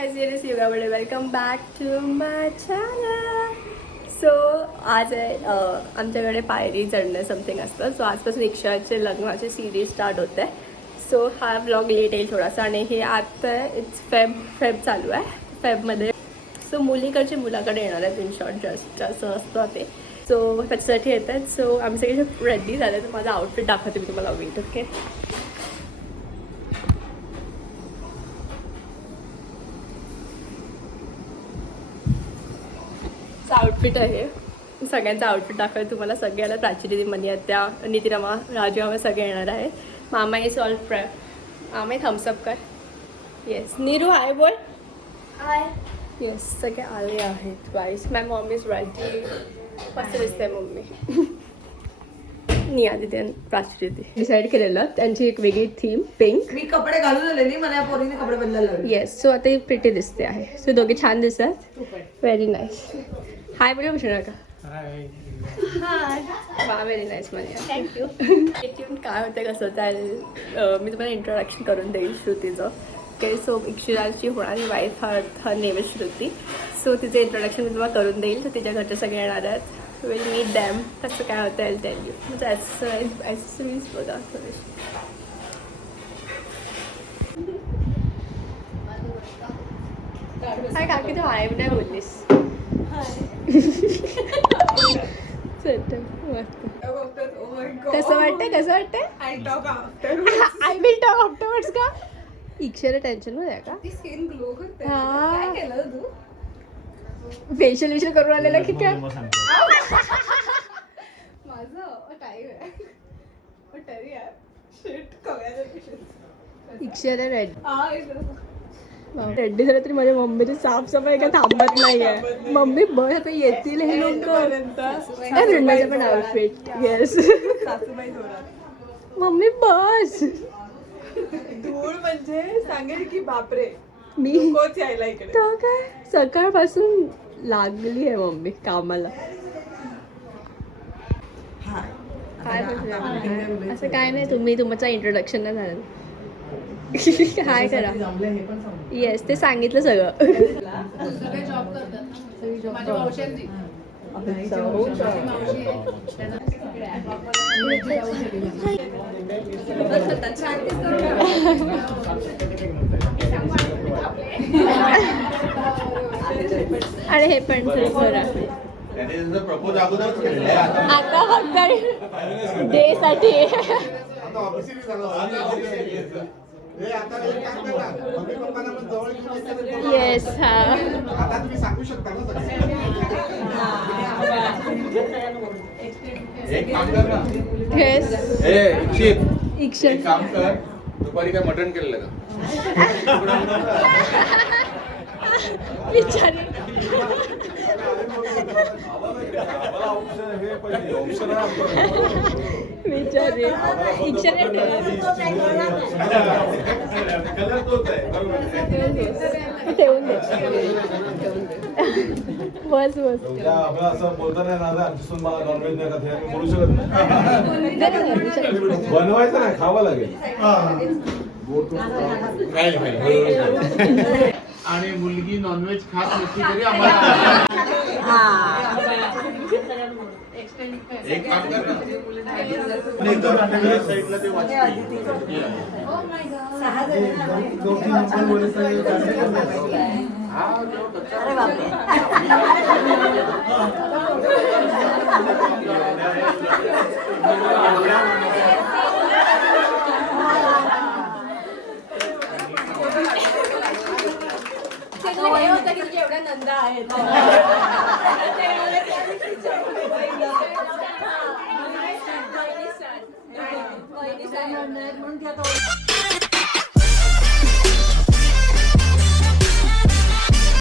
Welcome back to my channel. So आज आहे आमच्याकडे पायरी चढणं समथिंग असतं. सो आजपासून रिक्षाचे लग्नाची सिरीज स्टार्ट होते. सो हा व्लॉग लेट येईल थोडासा आणि हे आता इट्स फेब चालू आहे. फेबमध्ये सो मुलीकडचे मुलाकडे येणार आहेत इन शॉर्ट जस्ट असं असतं ते. सो त्याच्यासाठी येत आहेत. सो आम्ही सगळे रेडी झाले. तर माझा आउटफिट दाखवते मी तुम्हाला. Weight okay. आउटफिट आहे. सगळ्यांचा आउटफिट दाखवायला तुम्हाला. सगळ्याला प्राची दिदी, मनी आत्या, नितिरामा, राजू आम्ही सगळे येणार आहे. मामा इज ऑल प्रेप. आम्ही थम्सअप कर. येस नीरू हाय बोल. हाय. येस सगळे आले आहेत गाईस. माय मॉम इज रेडी. मस्त दिसते मम्मी. नियादित्य प्राची दिदी डिसाईड केलेलं त्यांची एक वेगळी थीम पिंक. मी कपडे घालून आलेली, मला या पोरीने कपडे बदलायला. येस सो आता प्रिटी दिसते आहे. सो दोघे छान दिसतात. Very nice. हाय बोलू विषय का. हाय. वा व्हेरी नाईस मला. थँक्यू. ट्यून काय होतं कसं होतं मी तुम्हाला इंट्रोडक्शन करून देईल श्रुतीचं. ओके. सो इक्षिराची होणारी वाईफ हा नेम आहे श्रुती. सो तिचं इंट्रोडक्शन मी तुम्हाला करून देईल. तर तिच्या घरचे सगळे येणार आहेत. Will meet them. कसं काय होतं आय टेल यू. म्हणजे ॲक्सेसरीज बघा थोडीशी. काय काकी तू हाय नाही बोललीस. कसं वाटतंय कसं वाटतंय. आय विल टॉक आफ्टरवर्ड्स का. इक्षाला टेन्शन मध्ये आहे का. स्किन ग्लो करते. काय केलं तू. फेशियल विशियल करून आलेला की काय. माझं टाईम आहे. इक्षाला रेड्डी झालं तरी माझ्या मम्मीची साफसफाई काय थांबत नाहीये. मम्मी बस आता येतील हे लोक. पण आउटफिट. येस मम्मी बस. धूळ म्हणजे सांगेल की बापरे मी यायला इकडे. तर काय सकाळपासून लागली आहे मम्मी कामाला. काय म्हटलं असं काय नाही. तुम्ही तुमचं इंट्रोडक्शन नाही झालं. हाय करा. येस ते सांगितलं सगळं. अरे हे पण आता फक्त डे साठी. येस हा एक काम कर. दुपारी काय मटण केलेलं का. विचार विचार ठेवून दे. बस बस असं बोलता नाही ना. मला नॉनव्हेज नाही का ते बोलू शकत नाही. बनवायचं नाही, खावं लागेल. आणि मुलगी नॉनव्हेज खात नसली तरी आम्हाला एक काम कर ना. साईडला ते एवढ्या नंदा आहेत. म्हणून